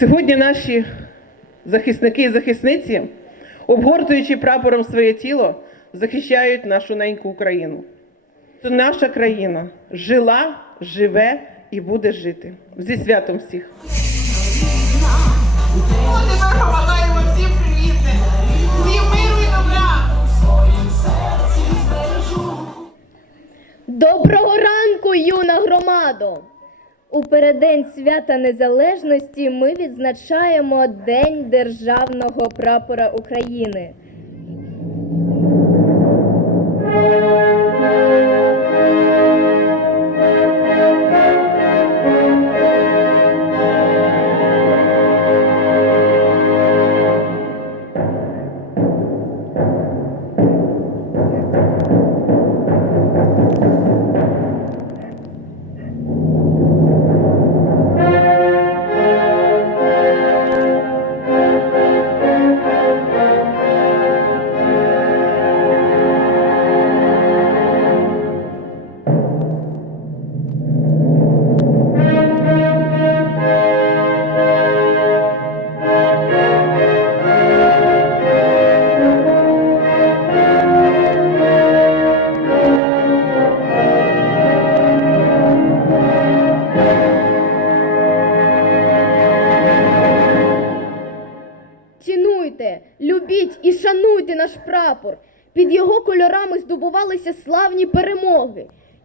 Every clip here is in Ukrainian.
Сьогодні наші захисники і захисниці, обгортуючи прапором своє тіло, захищають нашу неньку Україну. То наша країна жила, живе і буде жити. Зі святом всіх! Доброго ранку, юна громадо! У переддень свята Незалежності ми відзначаємо День Державного прапора України.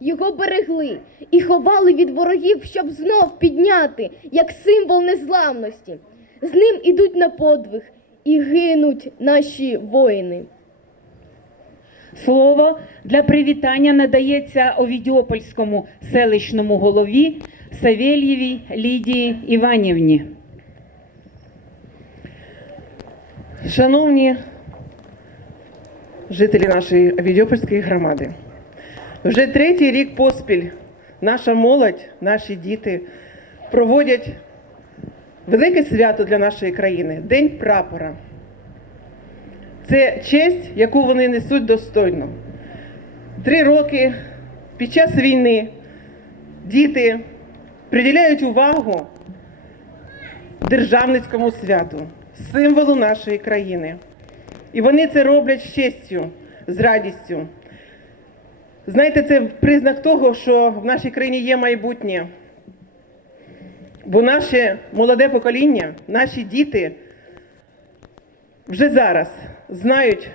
Його берегли і ховали від ворогів, щоб знов підняти, як символ незламності. З ним ідуть на подвиг і гинуть наші воїни. Слово для привітання надається Овідіопольському селищному голові Савельєвій Лідії Іванівні. Шановні жителі нашої Авідьопольської громади, вже третій рік поспіль наша молодь, наші діти проводять велике свято для нашої країни День прапора. Це честь, яку вони несуть достойно. Три роки під час війни діти приділяють увагу державницькому святу, символу нашої країни. І вони це роблять з честю, з радістю. Знаєте, це признак того, що в нашій країні є майбутнє. Бо наше молоде покоління, наші діти вже зараз знають,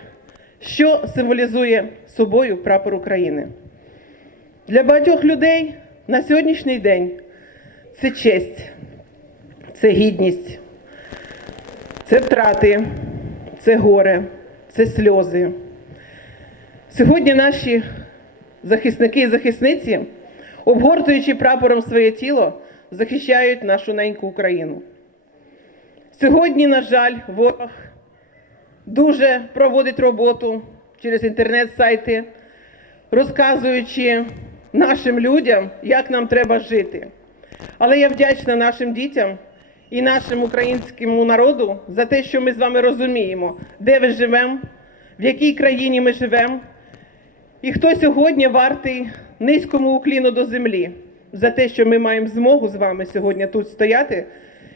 що символізує собою прапор України. Для багатьох людей на сьогоднішній день це честь, це гідність, це втрати, це горе, це сльози. Сьогодні наші захисники і захисниці, обгортуючи прапором своє тіло, захищають нашу неньку Україну. Сьогодні, на жаль, ворог дуже проводить роботу через інтернет-сайти, розказуючи нашим людям, як нам треба жити. Але я вдячна нашим дітям і нашому українському народу за те, що ми з вами розуміємо, де ми живемо, в якій країні ми живемо, і хто сьогодні вартий низькому укліну до землі за те, що ми маємо змогу з вами сьогодні тут стояти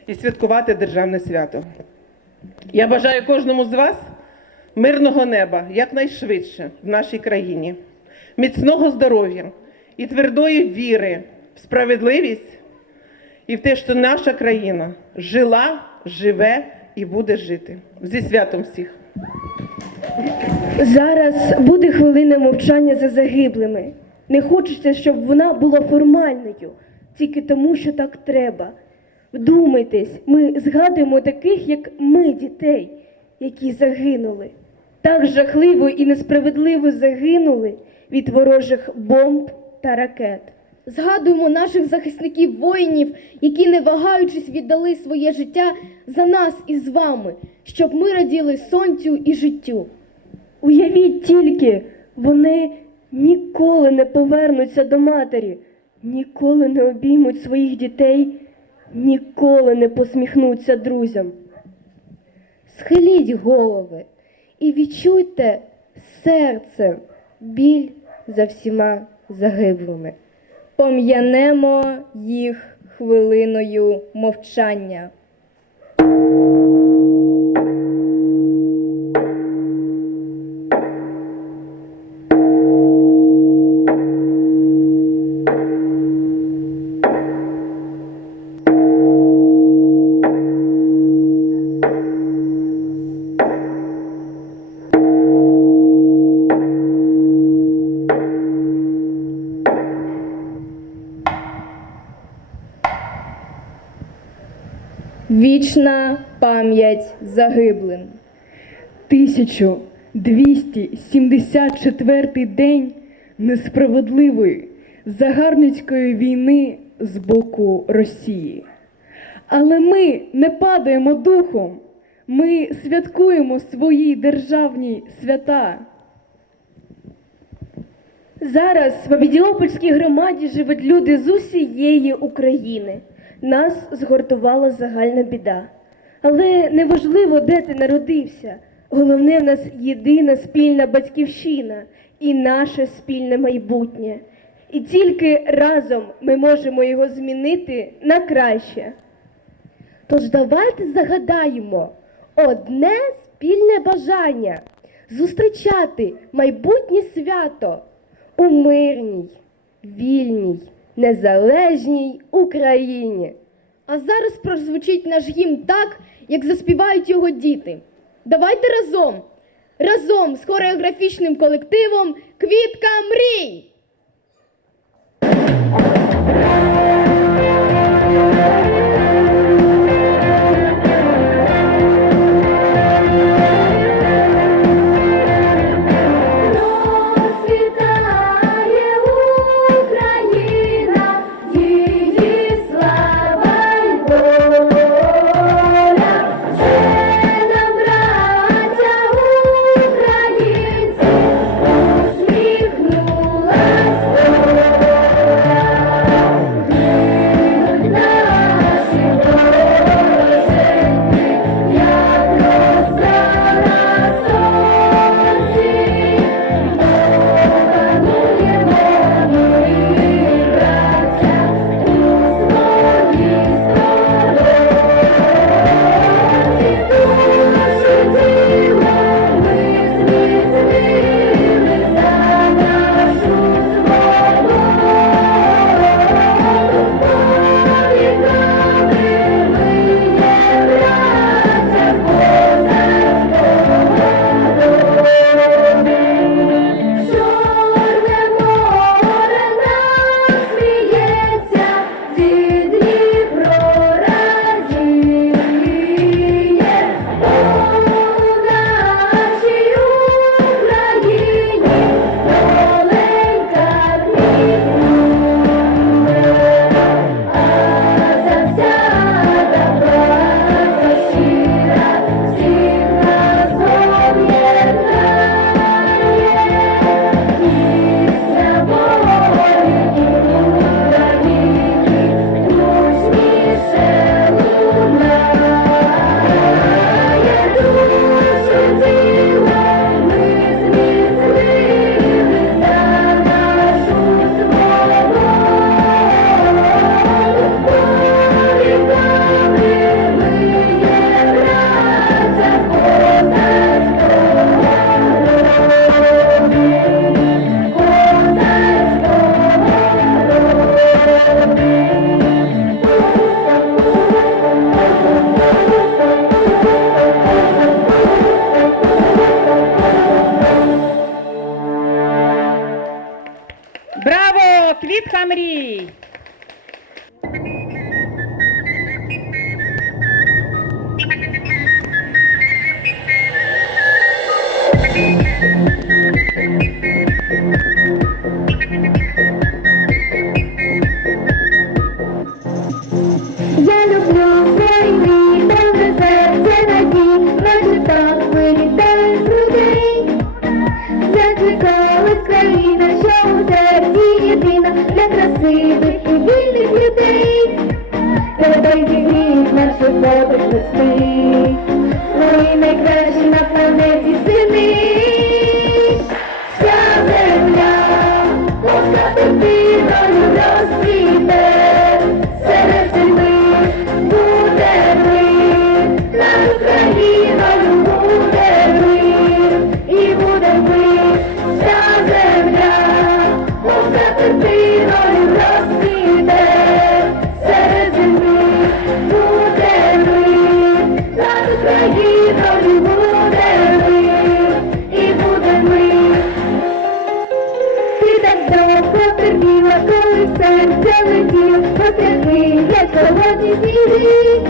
і святкувати державне свято. Я бажаю кожному з вас мирного неба якнайшвидше в нашій країні, міцного здоров'я і твердої віри в справедливість і в те, що наша країна жила, живе і буде жити. Зі святом всіх! Зараз буде хвилина мовчання за загиблими. Не хочеться, щоб вона була формальною, тільки тому, що так треба. Вдумайтесь, ми згадуємо таких, як ми, дітей, які загинули. Так жахливо і несправедливо загинули від ворожих бомб та ракет. Згадуємо наших захисників воїнів, які, не вагаючись, віддали своє життя за нас і з вами, щоб ми раділи сонцю і життю. Уявіть тільки, вони ніколи не повернуться до матері, ніколи не обіймуть своїх дітей, ніколи не посміхнуться друзям. Схиліть голови і відчуйте серцем біль за всіма загиблими. Пом'янемо їх хвилиною мовчання. Вічна пам'ять загиблим. 1274 день несправедливої загарбницької війни з боку Росії. Але ми не падаємо духом, ми святкуємо свої державні свята. Зараз в Авідіопольській громаді живуть люди з усієї України. Нас згуртувала загальна біда. Але неважливо, де ти народився. Головне в нас єдина спільна батьківщина і наше спільне майбутнє. І тільки разом ми можемо його змінити на краще. Тож давайте загадаємо одне спільне бажання зустрічати майбутнє свято у мирній, вільній, незалежній Україні. А зараз прозвучить наш гімн так, як заспівають його діти. Давайте разом, разом з хореографічним колективом Квітка мрій! family. Тебе зігріють наші подих весни, ми летів, Постряги, як холодні сніги,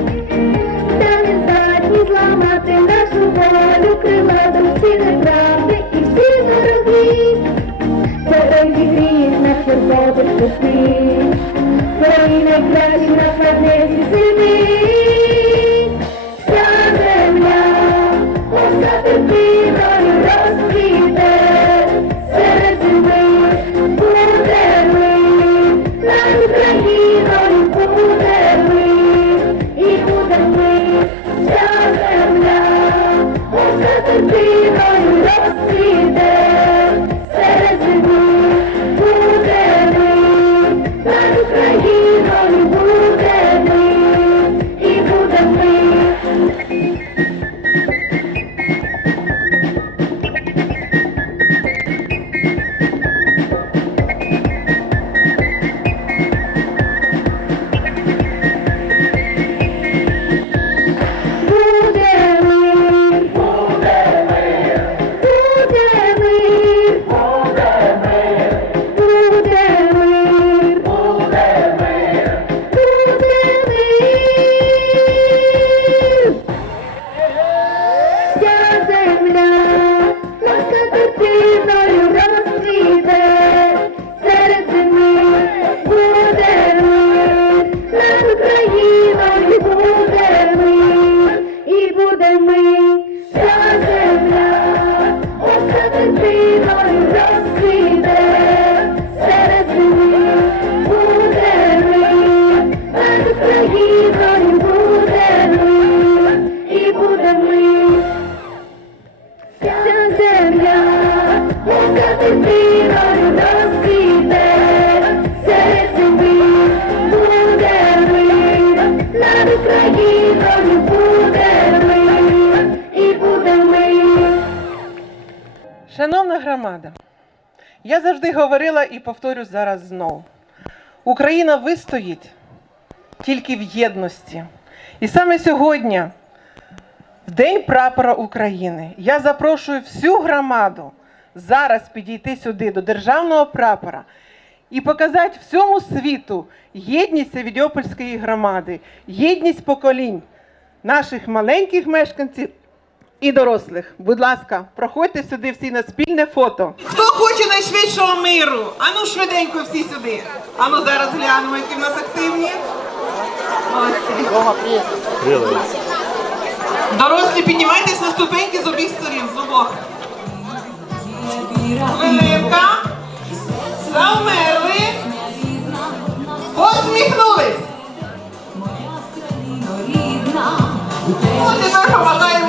та не здатні зламати нашу волю крилату всі неправди і всі вороги. Це зігріє на червоних весни, Твої найкращі на планеті зими. Україною буде мир, і буде мир. Шановна громада, я завжди говорила і повторю зараз знову. Україна вистоїть тільки в єдності. І саме сьогодні, в День прапора України, я запрошую всю громаду зараз підійти сюди до державного прапора і показати всьому світу єдність Авідіопольської громади, єдність поколінь наших маленьких мешканців і дорослих. Будь ласка, проходьте сюди всі на спільне фото. Хто хоче найшвидшого миру? Ану швиденько всі сюди. Ану зараз глянемо, які в нас активні. Дорослі, піднімайтесь на ступеньки з обох сторін, з обох. Kapatay!